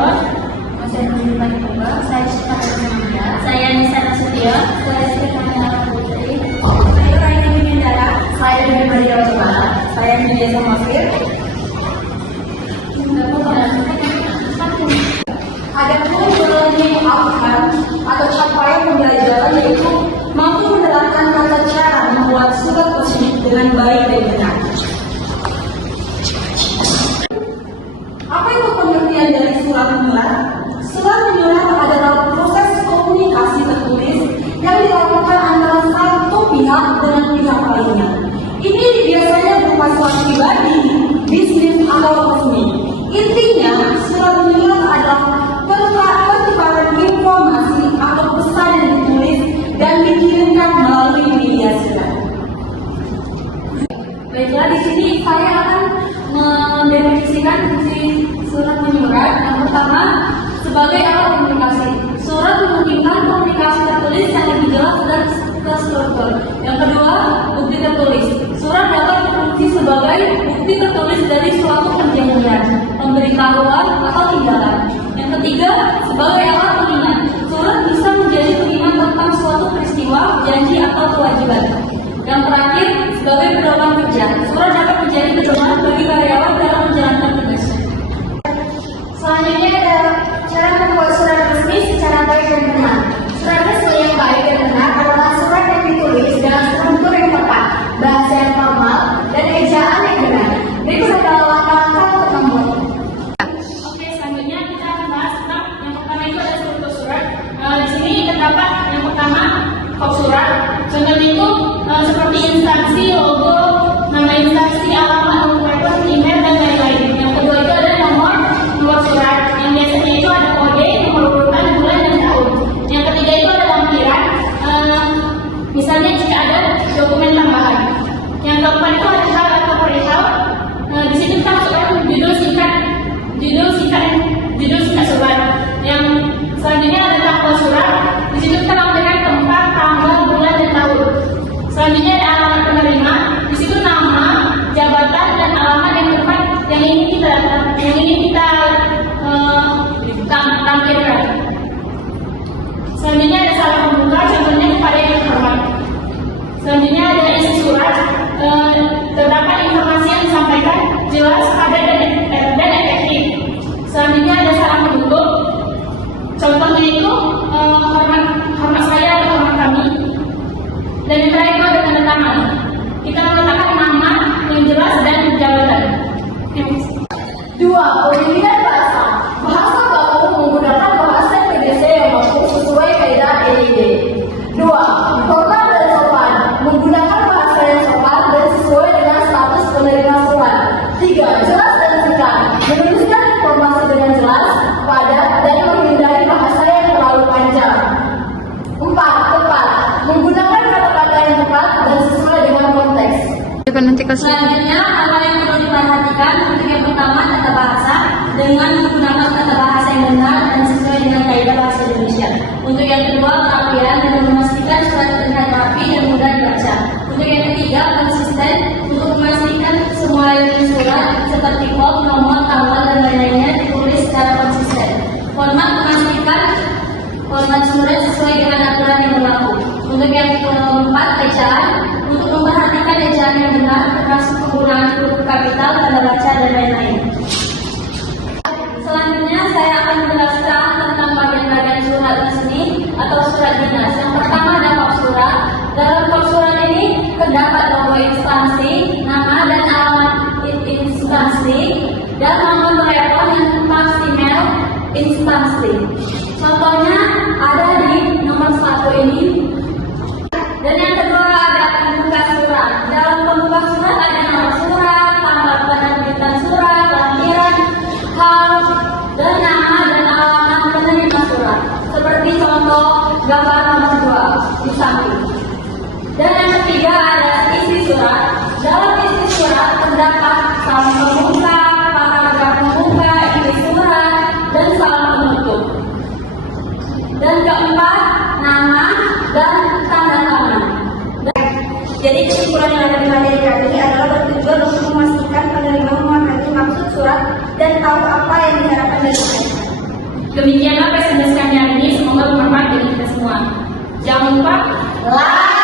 Ros, saya Nurul Iqbal, saya Syifa, saya Nisa Nasution, saya Stefania Putri, saya Raina Minendara, saya Bibi Maria Coba, saya Nidia Samafir. Adapun learning outcome atau capaian pembelajaran yaitu mampu menerapkan tata cara membuat surat positif dengan baik dan benar. Apa itu pengertian dari surat menyurat? Surat menyurat adalah proses komunikasi tertulis yang dilakukan antara satu pihak dengan pihak lainnya. Ini biasanya berupa surat pribadi, bisnis, atau resmi. Intinya, surat menyurat adalah pertukaran informasi atau pesan yang ditulis dan dikirimkan melalui media surat. Baiklah, di sini saya akan mendefinisikan fungsi surat menyurat. Yang pertama, sebagai alat komunikasi. Surat memungkinkan komunikasi tertulis yang lebih jelas dan terstruktur. Yang kedua, bukti tertulis. Surat dapat berfungsi sebagai bukti tertulis dari suatu perjanjian, pemberitahuan, atau tindakan. Yang ketiga, sebagai alat pengingat. Surat bisa menjadi pengingat tentang suatu peristiwa, janji, atau kewajiban. Yang terakhir, sebagai pedoman kerja. Surat dapat menjadi pedoman bagi karyawan dalam menjalankan tugasnya. Selanjutnya ada cara membuat surat resmi secara baik dan benar. Surat resmi yang baik dan benar adalah surat yang ditulis dengan struktur yang tepat, bahasa yang formal, dan ejaan yang benar. Berikut adalah langkah-langkah untuk membuat. Oke, selanjutnya kita akan bahas tentang yang pertama itu ada struktur surat. Di sini terdapat yang pertama kop surat. Contohnya itu seperti instansi, logo, nama instansi, alamat, nomor telepon, email, dan lain-lain. Yang kedua itu ada nomor surat. Yang biasanya itu ada kode, nomor urutan, bulan, dan tahun. Yang ketiga itu ada lampiran. Misalnya jika ada dokumen tambahan. Yang keempat itu ada hal atau perihal. Di sini kita masukkan judul singkat surat. Yang selanjutnya ada tanggal surat. Di situ kita lampirkan tempat, tanggal, bulan, dan tahun. Selanjutnya ada alamat penerima. Di situ nama, jabatan, dan alamat yang tepat yang ingin kita tampilkan. Selanjutnya ada salam pembuka, contohnya kepada yang terhormat. Selanjutnya ada isi surat. Terdapat informasi yang disampaikan jelas, padat, dan efektif. Selanjutnya ada salam penutup. Contohnya itu hormat saya atau hormat kami. Dan yang terakhir itu ada tanda tangan. Kita meletakkan nama yang jelas dan jabatan. Dua, pemilihan bahasa. Bahasa baku menggunakan bahasa Indonesia yang baku sesuai kaidah EID. Dua, formal dan sopan. Menggunakan bahasa yang sopan dan sesuai dengan status penerima surat. Tiga, jelas dan singkat. Menuliskan informasi dengan jelas, padat, dan menghindari bahasa yang terlalu panjang. Empat, tepat. Menggunakan kata-kata yang tepat dan sesuai dengan konteks. Selanjutnya, hal yang perlu diperhatikan untuk yang pertama tata bahasa dengan menggunakan tata bahasa yang benar dan sesuai dengan kaidah bahasa Indonesia. Untuk yang kedua, kerapian dan memastikan surat terlihat rapi dan mudah dibaca. Untuk yang ketiga, konsisten untuk memastikan semua elemen surat seperti kop, nomor, tanggal, dan lain-lainnya ditulis secara konsisten. Format memastikan format surat sesuai dengan aturan yang berlaku. Untuk yang keempat, ejaan untuk memperhatikan ejaan yang benar termasuk penggunaan huruf kapital, tanda baca, dan lain-lain. Selanjutnya saya akan menjelaskan tentang bagian-bagian surat resmi atau surat dinas. Yang pertama ada kop surat. Dalam kop surat ini terdapat logo instansi, nama dan alamat instansi, dan nomor telepon yang tempat email instansi. Contohnya ada di nomor 1 ini. Dan yang kedua ada pembuka surat. Dalam pembuka surat ada nama surat, tanggal penerbitan surat, lampiran, hal, dan nama dan alamat penerima surat. Seperti contoh gambar nomor 2 di samping. Dan yang ketiga ada isi surat. Dalam isi surat terdapat salam pembuka, paragraf pembuka, isi surat, dan salam penutup. Dan keempat, nama dan tanda tangan. Jadi kesimpulan yang ada di materi kami adalah bertujuan untuk memastikan penerima memahami maksud surat dan tahu apa yang diharapkan dari mereka. Demikianlah SMS kami hari ini, semoga bermanfaat bagi kita semua. Jangan lupa Like.